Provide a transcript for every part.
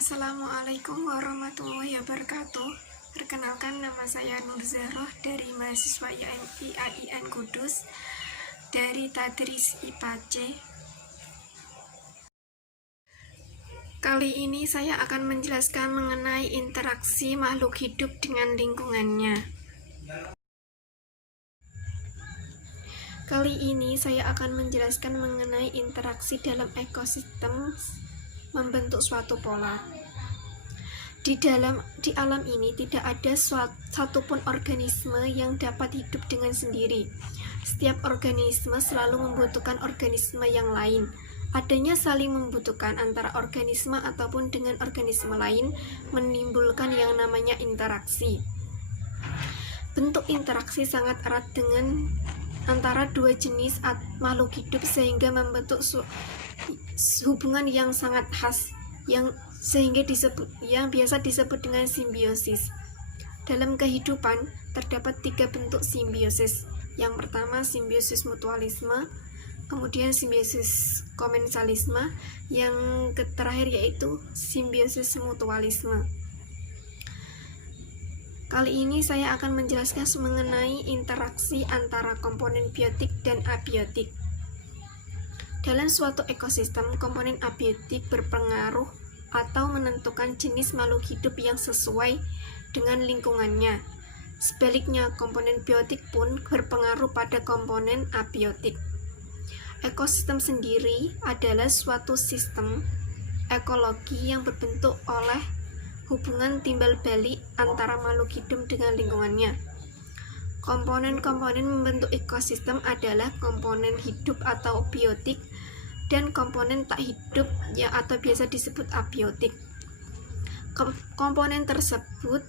Assalamualaikum warahmatullahi wabarakatuh. Perkenalkan, nama saya Nur Zahroh dari mahasiswa IAIN Kudus dari Tadris IPA C. Kali ini saya akan menjelaskan mengenai interaksi makhluk hidup dengan lingkungannya. Kali ini saya akan menjelaskan mengenai interaksi dalam ekosistem membentuk suatu pola. Di alam ini tidak ada satupun organisme yang dapat hidup dengan sendiri. Setiap organisme selalu membutuhkan organisme yang lain. Adanya saling membutuhkan antara organisme ataupun dengan organisme lain menimbulkan yang namanya interaksi. Bentuk interaksi sangat erat dengan antara dua jenis makhluk hidup sehingga membentuk hubungan yang sangat khas yang biasa disebut dengan simbiosis. Dalam kehidupan terdapat 3 bentuk simbiosis. Yang pertama simbiosis mutualisme, kemudian simbiosis komensalisme, yang terakhir yaitu simbiosis mutualisme. Kali ini saya akan menjelaskan mengenai interaksi antara komponen biotik dan abiotik. Dalam suatu ekosistem, komponen abiotik berpengaruh atau menentukan jenis makhluk hidup yang sesuai dengan lingkungannya. Sebaliknya, komponen biotik pun berpengaruh pada komponen abiotik. Ekosistem sendiri adalah suatu sistem ekologi yang berbentuk oleh hubungan timbal balik antara makhluk hidup dengan lingkungannya. Komponen-komponen membentuk ekosistem adalah komponen hidup atau biotik dan komponen tak hidup atau biasa disebut abiotik. Komponen tersebut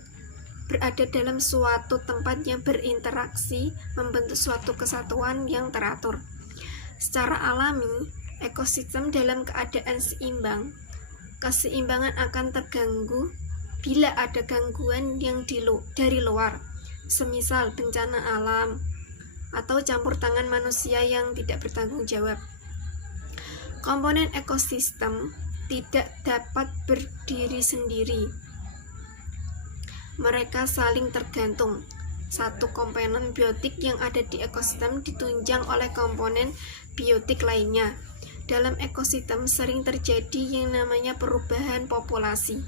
berada dalam suatu tempat yang berinteraksi membentuk suatu kesatuan yang teratur. Secara alami, ekosistem dalam keadaan seimbang. Keseimbangan akan terganggu bila ada gangguan yang dari luar, semisal bencana alam atau campur tangan manusia yang tidak bertanggung jawab. Komponen ekosistem tidak dapat berdiri sendiri. Mereka saling tergantung. Satu komponen biotik yang ada di ekosistem ditunjang oleh komponen biotik lainnya. Dalam ekosistem sering terjadi yang namanya perubahan populasi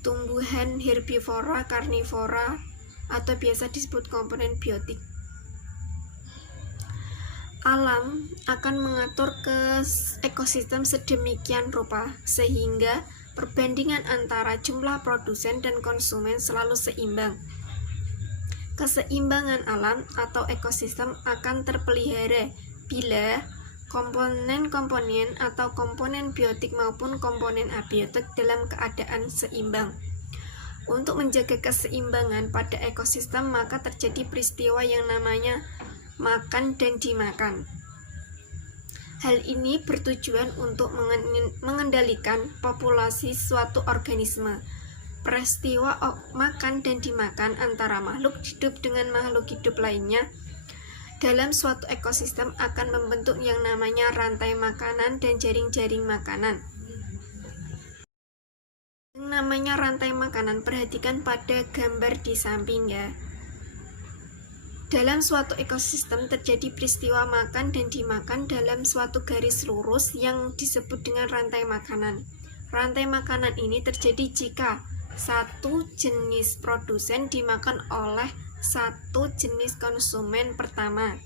tumbuhan herbivora, karnivora, atau biasa disebut komponen biotik. Alam akan mengatur ke ekosistem sedemikian rupa sehingga perbandingan antara jumlah produsen dan konsumen selalu seimbang. Keseimbangan alam atau ekosistem akan terpelihara bila komponen-komponen atau komponen biotik maupun komponen abiotik dalam keadaan seimbang. Untuk menjaga keseimbangan pada ekosistem, maka terjadi peristiwa yang namanya makan dan dimakan. Hal ini bertujuan untuk mengendalikan populasi suatu organisme. Peristiwa makan dan dimakan antara makhluk hidup dengan makhluk hidup lainnya dalam suatu ekosistem akan membentuk yang namanya rantai makanan dan jaring-jaring makanan. Yang namanya rantai makanan, perhatikan pada gambar di samping ya. Dalam suatu ekosistem terjadi peristiwa makan dan dimakan dalam suatu garis lurus yang disebut dengan rantai makanan. Rantai makanan ini terjadi jika satu jenis produsen dimakan oleh satu jenis konsumen pertama.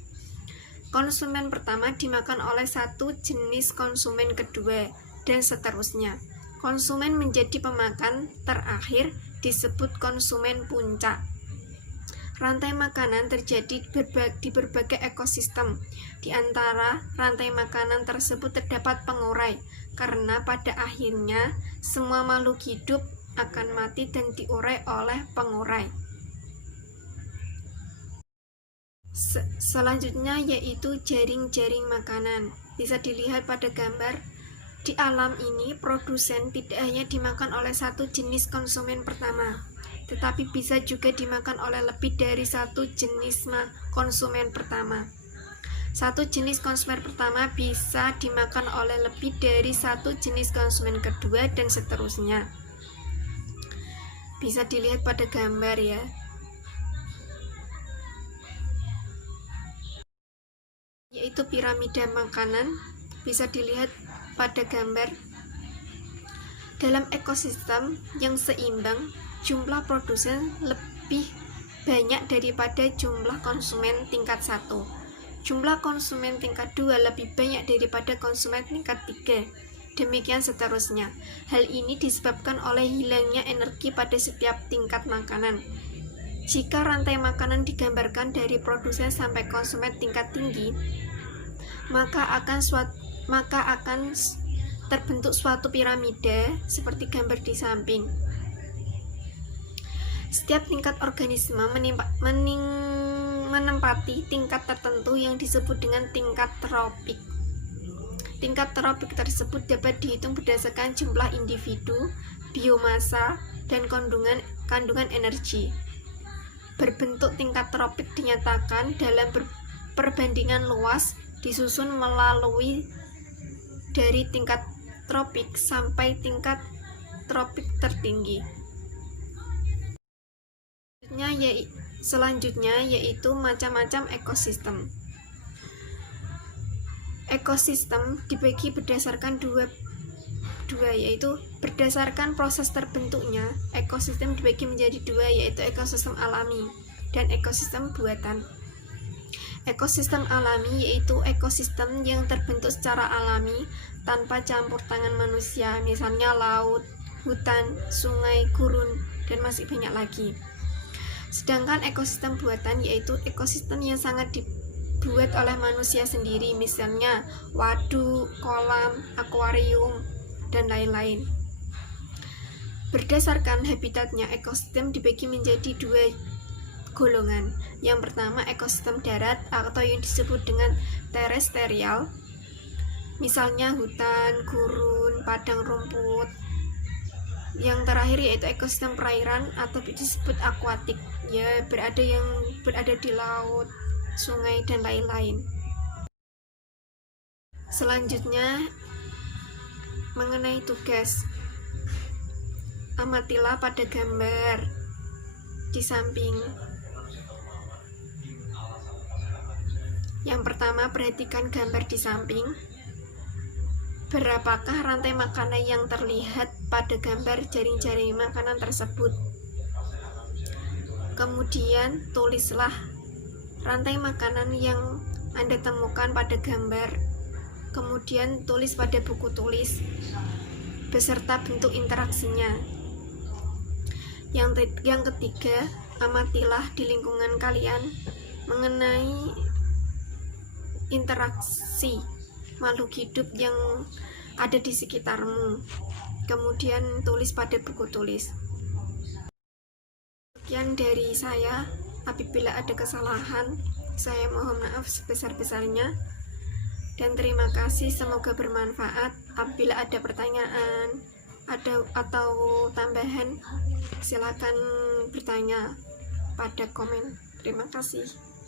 Konsumen pertama dimakan oleh satu jenis konsumen kedua, dan seterusnya. Konsumen menjadi pemakan terakhir disebut konsumen puncak. Rantai makanan terjadi di berbagai ekosistem. Di antara rantai makanan tersebut terdapat pengurai, karena pada akhirnya semua makhluk hidup akan mati dan diurai oleh pengurai. Selanjutnya yaitu jaring-jaring makanan. Bisa dilihat pada gambar. Di alam ini produsen tidak hanya dimakan oleh satu jenis konsumen pertama, tetapi bisa juga dimakan oleh lebih dari satu jenis konsumen pertama. Satu jenis konsumen pertama bisa dimakan oleh lebih dari satu jenis konsumen kedua dan seterusnya. Bisa dilihat pada gambar ya. Yaitu piramida makanan, bisa dilihat pada gambar. Dalam ekosistem yang seimbang, jumlah produsen lebih banyak daripada jumlah konsumen tingkat 1. Jumlah konsumen tingkat 2 lebih banyak daripada konsumen tingkat 3. Demikian seterusnya. Hal ini disebabkan oleh hilangnya energi pada setiap tingkat makanan. Jika rantai makanan digambarkan dari produsen sampai konsumen tingkat tinggi, maka akan terbentuk suatu piramida seperti gambar di samping. Setiap tingkat organisme menempati tingkat tertentu yang disebut dengan tingkat tropik. Tingkat tropik tersebut dapat dihitung berdasarkan jumlah individu, biomasa, dan kandungan energi. Berbentuk tingkat tropik dinyatakan dalam perbandingan luas disusun melalui dari tingkat tropik sampai tingkat tropik tertinggi. Selanjutnya yaitu macam-macam ekosistem. Ekosistem dibagi berdasarkan dua yaitu berdasarkan proses terbentuknya. Ekosistem dibagi menjadi dua, yaitu ekosistem alami dan ekosistem buatan. Ekosistem alami yaitu ekosistem yang terbentuk secara alami tanpa campur tangan manusia, misalnya laut, hutan, sungai, gurun, dan masih banyak lagi. Sedangkan ekosistem buatan yaitu ekosistem yang sangat dibuat oleh manusia sendiri, misalnya waduk, kolam, akuarium, dan lain-lain. Berdasarkan habitatnya, ekosistem dibagi menjadi dua golongan. Yang pertama ekosistem darat atau yang disebut dengan terestrial, misalnya hutan, gurun, padang rumput. Yang terakhir yaitu ekosistem perairan atau disebut akuatik, ya berada di laut, sungai, dan lain-lain. Selanjutnya mengenai tugas. Amatilah pada gambar di samping. Yang pertama, perhatikan gambar di samping. Berapakah rantai makanan yang terlihat pada gambar jaring-jaring makanan tersebut? Kemudian tulislah rantai makanan yang Anda temukan pada gambar. Kemudian tulis pada buku tulis beserta bentuk interaksinya. Yang ketiga, amatilah di lingkungan kalian mengenai interaksi makhluk hidup yang ada di sekitarmu. Kemudian tulis pada buku tulis. Sekian dari saya. Apabila ada kesalahan, saya mohon maaf sebesar-besarnya. Dan terima kasih, semoga bermanfaat. Apabila ada pertanyaan atau tambahan, silakan bertanya pada komen. Terima kasih.